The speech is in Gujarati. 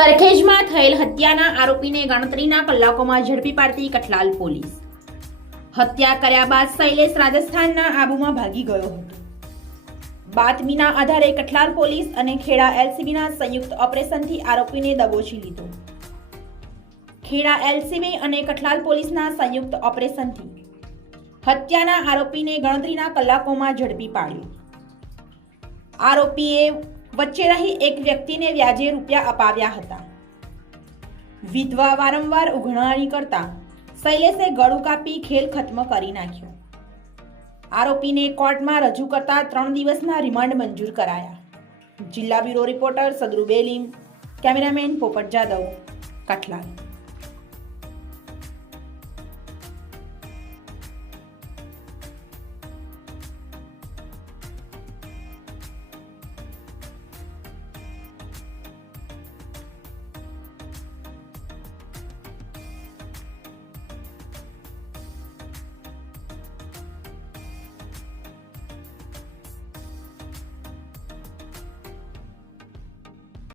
સરખેજમાં થયેલ હત્યાના આરોપીને ગણતરીના કલાકોમાં ઝડપી પાડતી કઠલાલ પોલીસ। હત્યા કર્યા બાદ શૈલેષ રાજસ્થાનના આબુમાં ભાગી ગયો હતો। બાતમીના આધારે કઠલાલ પોલીસ અને ખેડા એલસીબીના સંયુક્ત ઓપરેશનથી આરોપીને દબોચી લીધો। ખેડા એલસીબી અને કઠલાલ પોલીસના સંયુક્ત ઓપરેશનથી હત્યાના આરોપીને ગણતરીના કલાકોમાં ઝડપી પાડ્યો। આરોપીએ વચ્ચે રહી એક વ્યક્તિને વ્યાજે રૂપિયા અપાવ્યા હતા। વિધવા વારંવાર ઉઘરાણી કરતા શૈલેષે ગળું કાપી ખેલ ખત્મ કરી નાખ્યો। આરોપીને કોર્ટમાં રજૂ કરતા 3 દિવસના રિમાન્ડ મંજૂર કરાયા। જિલ્લા bureau reporter Sadru Belim, cameraman પોપટ જાદવ, કઠલાલ।